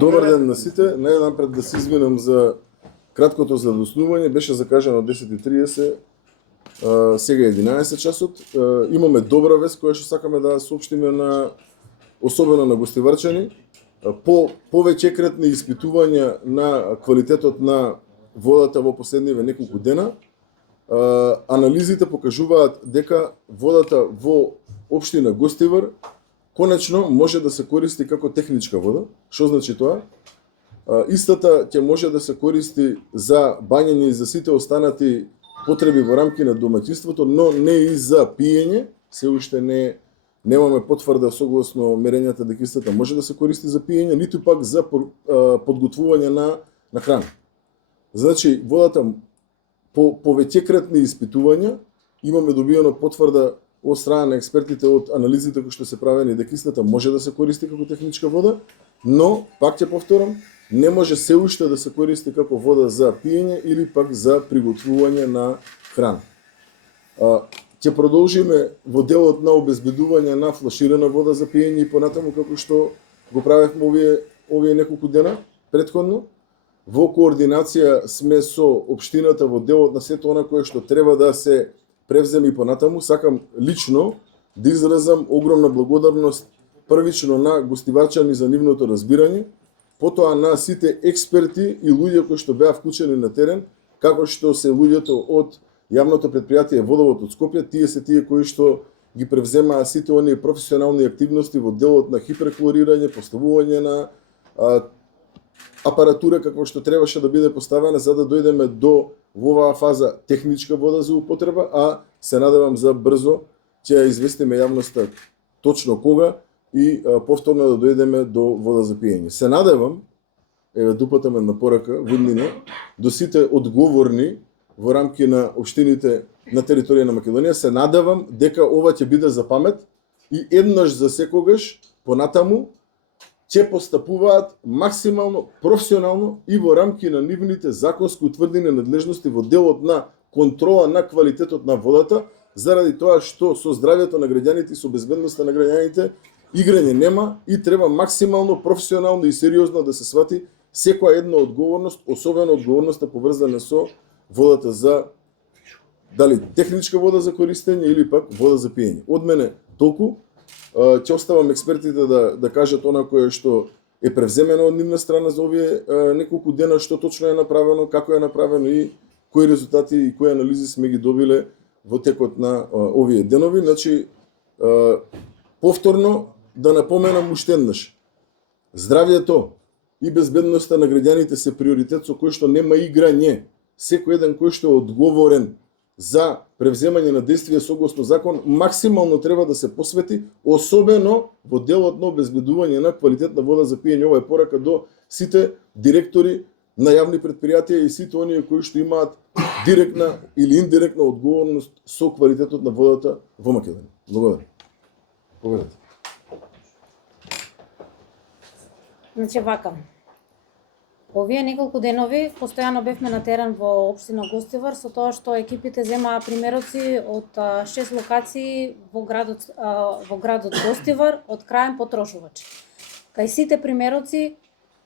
Добар ден на сите. Најнапред да се извинам за краткото задоснување. Беше закажано 10:30, сега е 11 часот. Имаме добра вест која што сакаме да соопштиме особено на гостиварчани. По повеќекратни испитувања на квалитетот на водата во последниве неколку дена, анализите покажуваат дека водата во општина Гостивар конечно може да се користи како техничка вода. Што значи тоа? Истата ќе може да се користи за бањење и за сите останати потреби во рамки на домаќинството, но не и за пиење. Се уште немаме потврда согласно мерењата дека истата може да се користи за пиење, ниту пак за подготвување на храна. Значи, водата по повеќекратни испитувања имаме добиено потврда од страна на експертите од анализите кои што се правени дека истата може да се користи како техничка вода, но пак ќе повторам, не може се уште да се користи како вода за пиење или пак за приготвување на храна. Ќе продолжиме во делот на обезбедување на флаширана вода за пиење и понатаму како што го правевме овие неколку дена претходно. Во координација сме со општината во делот на сето она кое што треба да се превземе и понатаму. Сакам лично да изразам огромна благодарност првично на гостиварчани за нивното разбирање, потоа на сите експерти и луѓе кои што беа вклучени на терен, како што се луѓето од јавното претпријатие Водовод од Скопје, тие се тие кои што ги превземаа сите оние професионални активности во делот на хиперклорирање, поставување на апаратура како што требаше да биде поставена за да дојдеме до во оваа фаза техничка вода за употреба, а се надевам за брзо ќе ја известиме јавноста точно кога и повторно да дојдеме до вода за пиење. Се надевам, дупатаме на порака, воднина, до сите одговорни во рамки на општините на територија на Македонија, се надевам дека ова ќе биде за памет и еднаш за секогаш понатаму ќе постапуваат максимално професионално и во рамки на нивните законски утврдени надлежности во делот на контрола на квалитетот на водата, заради тоа што со здравјето на граѓаните и со безбедноста на граѓаните играње нема и треба максимално професионално и сериозно да се свати секоја една одговорност, особено одговорноста поврзана со водата за дали техничка вода за користење или пак вода за пиење. Од мене толку. Ќе оставам експертите да кажат она кое што е превземено од нивна страна за овие неколку дена, што точно е направено, како е направено и кои резултати и кои анализи сме ги добиле во текот на овие денови. Значи, повторно да напоменам уште еднаш. Здравјето и безбедноста на граѓаните се приоритет со кој што нема играње. Секој еден кој што е одговорен за превземање на действија согласно закон, максимално треба да се посвети, особено во делот на обезбедување на квалитетна вода за пиење. Ова е порака до сите директори на јавни претпријатија и сите оние кои што имаат директна или индиректна одговорност со квалитетот на водата во Македонија. Благодарам. Поведете. Значи вака. Овие неколку денови постојано бевме на терен во општина Гостивар со тоа што екипите земаа примероци од 6 локации во градот Гостивар од краен потрошувач. Кај сите примероци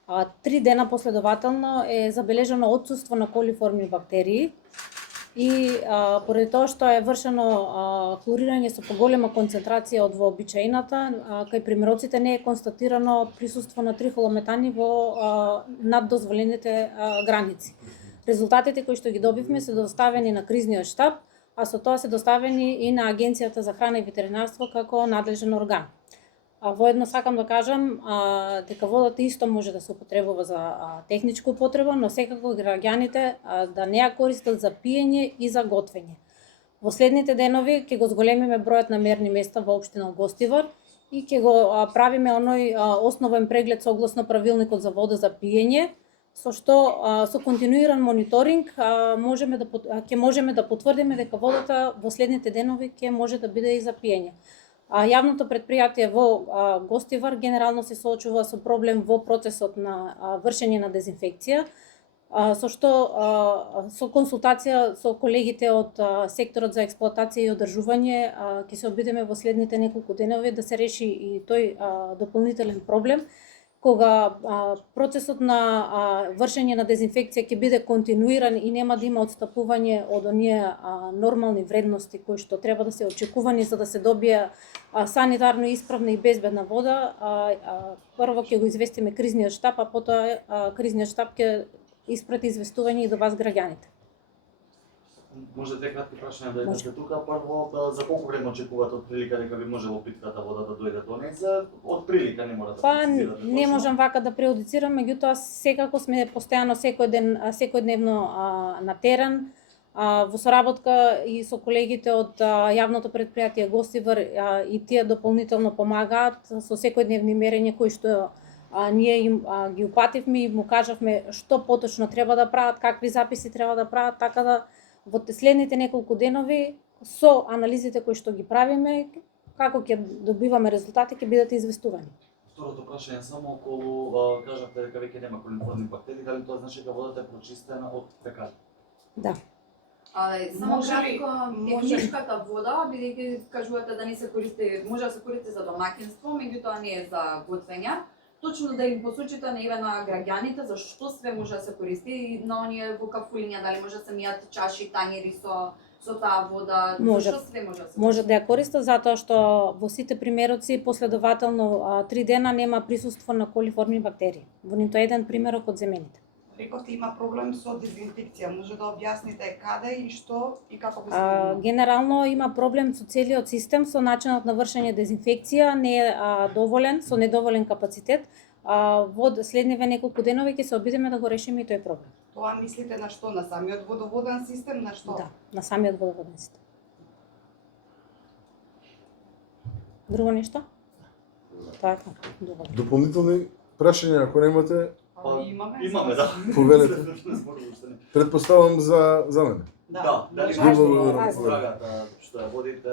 3 дена последователно е забележано отсуство на колиформни бактерии и поради тоа што е вршено хлорирање со поголема концентрација од вообичаената, кај примероците не е констатирано присуство на трихолометани во над дозволените граници. Резултатите кои што ги добивме се доставени на кризниот штаб, а со тоа се доставени и на Агенцијата за храна и ветеринарство како надлежен орган. Воедно сакам да кажам дека водата исто може да се употребува за техничка употреба, но секако граѓаните да не ја користат за пиење и за готвење. Во следните денови ќе го зголемиме бројот на мерни места во општина Гостивар и ќе го правиме оној основен преглед согласно правилникот за вода за пиење, со што со континуиран мониторинг ќе можеме да потврдиме дека водата во следните денови ќе може да биде и за пиење. Јавното претпријатие во Гостивар генерално се соочува со проблем во процесот на вршење на дезинфекција, со што со консултација со колегите од секторот за експлоатација и одржување ќе се обидеме во следните неколку денови да се реши и тој дополнителен проблем кога процесот на вршење на дезинфекција ќе биде континуиран и нема да има отстапување од оние нормални вредности кои што треба да се очекувани за да се добие санитарно исправна и безбедна вода, прво ќе го известиме кризниот штаб, а потоа кризниот штаб ќе испрати известување и до вас граѓаните. Може две кратки прашања да идете тука. Прво, за колку време очекувате од прилика дека би можело питката вода да дојде до нејзе? Од прилика не мора да прецизирате. Не можам вака да преодицирам, меѓутоа секако сме постојано секојдневно на терен, во соработка и со колегите од јавното претпријатие Гостивар и тие дополнително помагаат со секојдневни мерења кои што ние им ги упативме и му кажавме што поточно треба да прават, какви записи треба да прават, така да во следните неколку денови со анализите кои што ги правиме, како ќе добиваме резултати, ќе бидете известувани. Второто прашање само околу кажавте дека веќе нема колиформни бактерии, дали тоа значи дека водата е прочистена од фекали? Да. Само кратко, техничката вода, бидејќи кажувате да не се користи, може да се користи за домаќинство, меѓутоа не е за готвење. Точно да им посочите на граѓаните за што све може да се користи на оние во кафулиња, дали може да се мијат чаши, тањери со таа вода, може, за што све може да се може да ја користат затоа што во сите примероци последователно 3 дена нема присуство на колиформни бактерии. Во нито еден примерок од земените. Рековте има проблем со дезинфекција. Може да објасните каде и што и како би се генерално има проблем со целиот систем, со начинот на вршење дезинфекција не е доволен, со недоволен капацитет. Во следниве неколку денови ќе се обидеме да го решиме и тој проблем. Тоа мислите на што? На самиот водоводен систем, на што? Да, на самиот водоводен систем. Друго нешто? Тоа е така. Доволно. Дополнителни прашања ако немате, Имаме, да. повелете. Предпоставам за мене. Да, дали Ајде. може страгата што ја водите,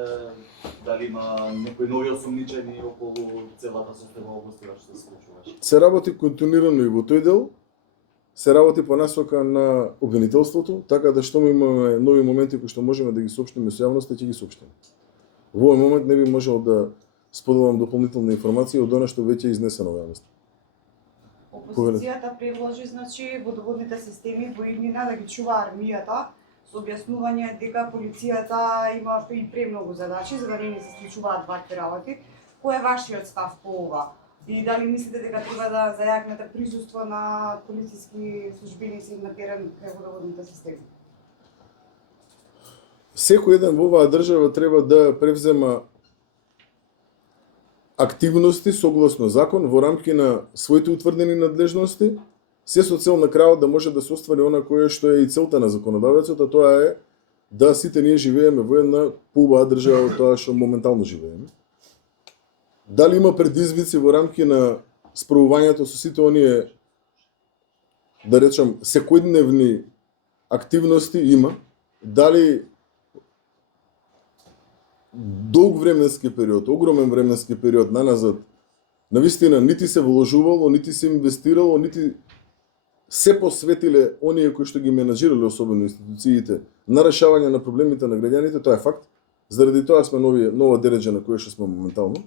дали има некои нови осумничени околу целата состојба област што се случуваше? Се работи континуирано и во тој дел, се работи по насока на обвинителството, така да што имаме нови моменти кои што можеме да ги соопштиме со јавноста, ќе ги соопштиме. Во овој момент не би можел да споделам дополнителна информација од она што веќе е изнесено во јавноста. Опозицијата предложи значи водоводните системи во иднина да ги чува армијата со објаснување дека полицијата има и премногу задачи за да не се случуваат вакви работи. Кој е вашиот став по ова? И дали мислите дека треба да зајакнете присуство на полициски службеници на терен кај водоводните системи? Секој еден во оваа држава треба да превзема активности согласно закон во рамки на своите утврдени надлежности, се со цел на крајот да може да се оствари она кое што е и целта на законодавецот, а тоа е да сите ние живееме во една поубава држава од тоа што моментално живееме. Дали има предизвици во рамки на справувањето со сите оние, да речам, секојдневни активности има, дали долг временски период, огромен временски период наназад, навистина нити се вложувало, нити се инвестирало, нити се посветиле оние кои што ги менаџирале, особено институциите, на решавање на проблемите на граѓаните, тоа е факт. Заради тоа сме нова дереџа на која што сме моментално.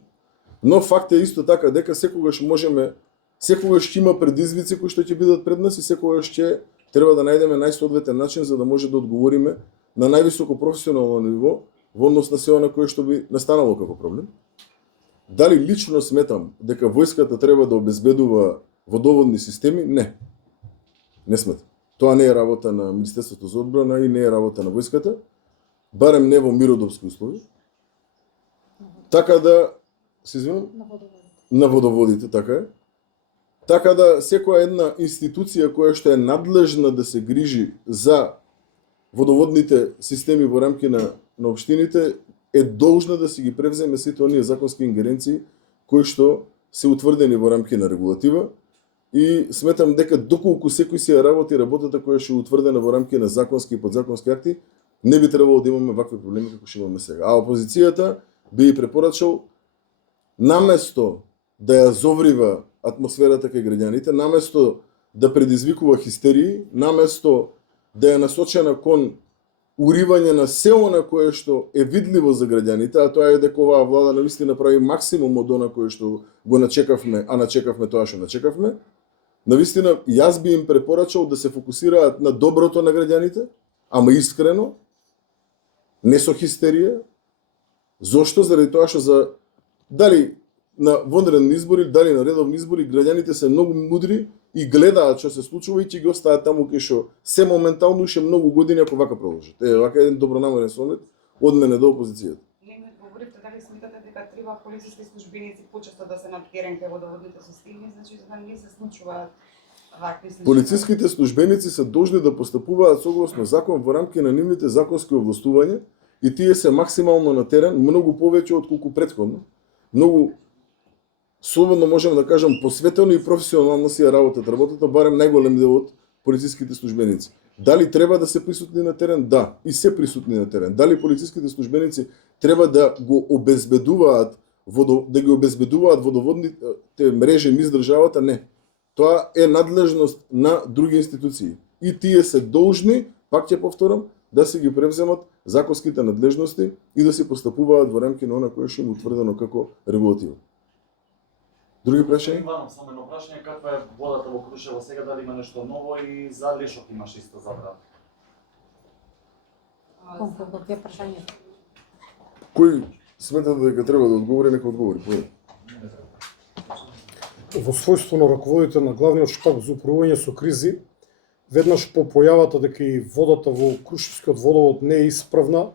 Но факт е исто така дека секогаш ќе има предизвици кои што ќе бидат пред нас и секогаш ќе треба да најдеме најсоодветен начин за да може да одговориме на највисоко професионално ниво во однос на се она кое што би настанало како проблем. Дали лично сметам дека војската треба да обезбедува водоводни системи? Не. Не сметам. Тоа не е работа на Министерството за одбрана и не е работа на војската, барем не во миродопски услови. Така да, се извинувам? На водоводите, така е. Така да секоја една институција која што е надлежна да се грижи за водоводните системи во рамки на општините е должна да си ги превземе сите оние законски ингеренции кои што се утврдени во рамки на регулатива и сметам дека доколку секој си ја работи работата која што е утврдена во рамки на законски и подзаконски акти, не би требало да имаме вакви проблеми како што имаме сега. А опозицијата би и препорачал наместо да ја зоврива атмосферата кај граѓаните, наместо да предизвикува хистерии, наместо да ја насочена кон уривање на се она кое што е видливо за граѓаните, а тоа е дека оваа влада навистина прави максимум од она кое што го начекавме, а начекавме тоа што начекавме. Навистина, јас би им препорачал да се фокусираат на доброто на граѓаните, ама искрено, не со хистерија. Зошто? Заради тоа што за дали на вонредни избори, дали на редовни избори, граѓаните се многу мудри и гледаат што се случува и ќе ги остават таму кај што се моментално уште многу години ако вака продолжат. Вака е еден добронамерен совет од мене до опозицијата. Не ми одговоривте дали сметате дека треба полициски службеници почесто да се на терен кај водоводните системи, значи за да не се случуваат вакви случаи. Полициските службеници се должни да постапуваат согласно закон во рамки на нивните законски овластувања и тие се максимално на терен, многу повеќе отколку претходно. Многу слободно можам да кажам посветено и професионално си ја работата, барем најголем дел од полициските службеници. Дали треба да се присутни на терен? Да, и се присутни на терен. Дали полициските службеници треба да го обезбедуваат водоводните мрежи низ државата? Не. Тоа е надлежност на други институции. И тие се должни, пак ќе повторам, да се ги превземат законските надлежности и да се постапуваат во рамки на она кое што им утврдено како регулатива. Други прашања? Иванов, само едно прашање, каква е водата во Крушево сега, дали има нешто ново и за Лешок имаш исто забрана? Какви прашања? Кој смета дека треба да одговори, нека одговори. Во својство на раководител на главниот штаб за управување со кризи, веднаш по појавата дека и водата во Крушевскиот водовод не е исправна,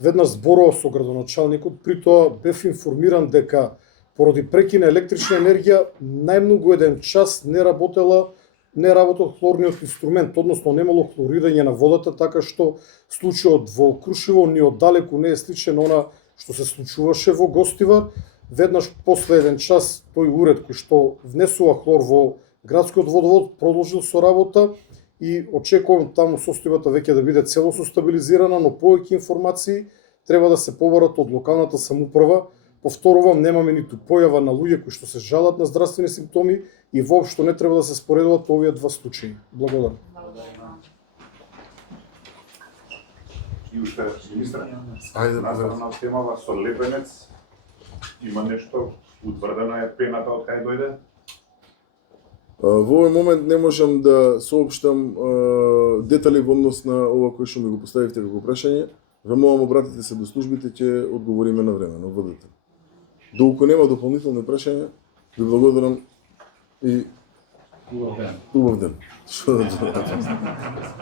веднаш зборува со градоначалникот, при тоа бев информиран дека поради прекина електрична енергија најмногу еден час не работел хлорниот инструмент, односно немало хлорирање на водата, така што случајот во Крушево ни оддалеку не е сличен она што се случуваше во Гостивар. Веднаш после еден час тој уред кој што внесува хлор во градскиот водовод продолжил со работа и очекувам таму состојбата веќе да биде целосно стабилизирана, но повеќе информации треба да се побарат од локалната самоуправа. Повторувам, немаме ниту појава на луѓе кои што се жалат на здравствени симптоми и воопшто не треба да се споредуваат овие два случаи. Благодарам. И уште, министр, настрана темава со Лепенец, има нешто, утврдена е пената од кај дојде? Во овој момент не можам да соопштам детали во однос на ова кој што ми го поставивте како прашање. Ве молам, обратите се до службите, ќе одговориме на време, на водите. Доколку нема дополнителни прашања, ви благодарам и убав ден. Што да добавам?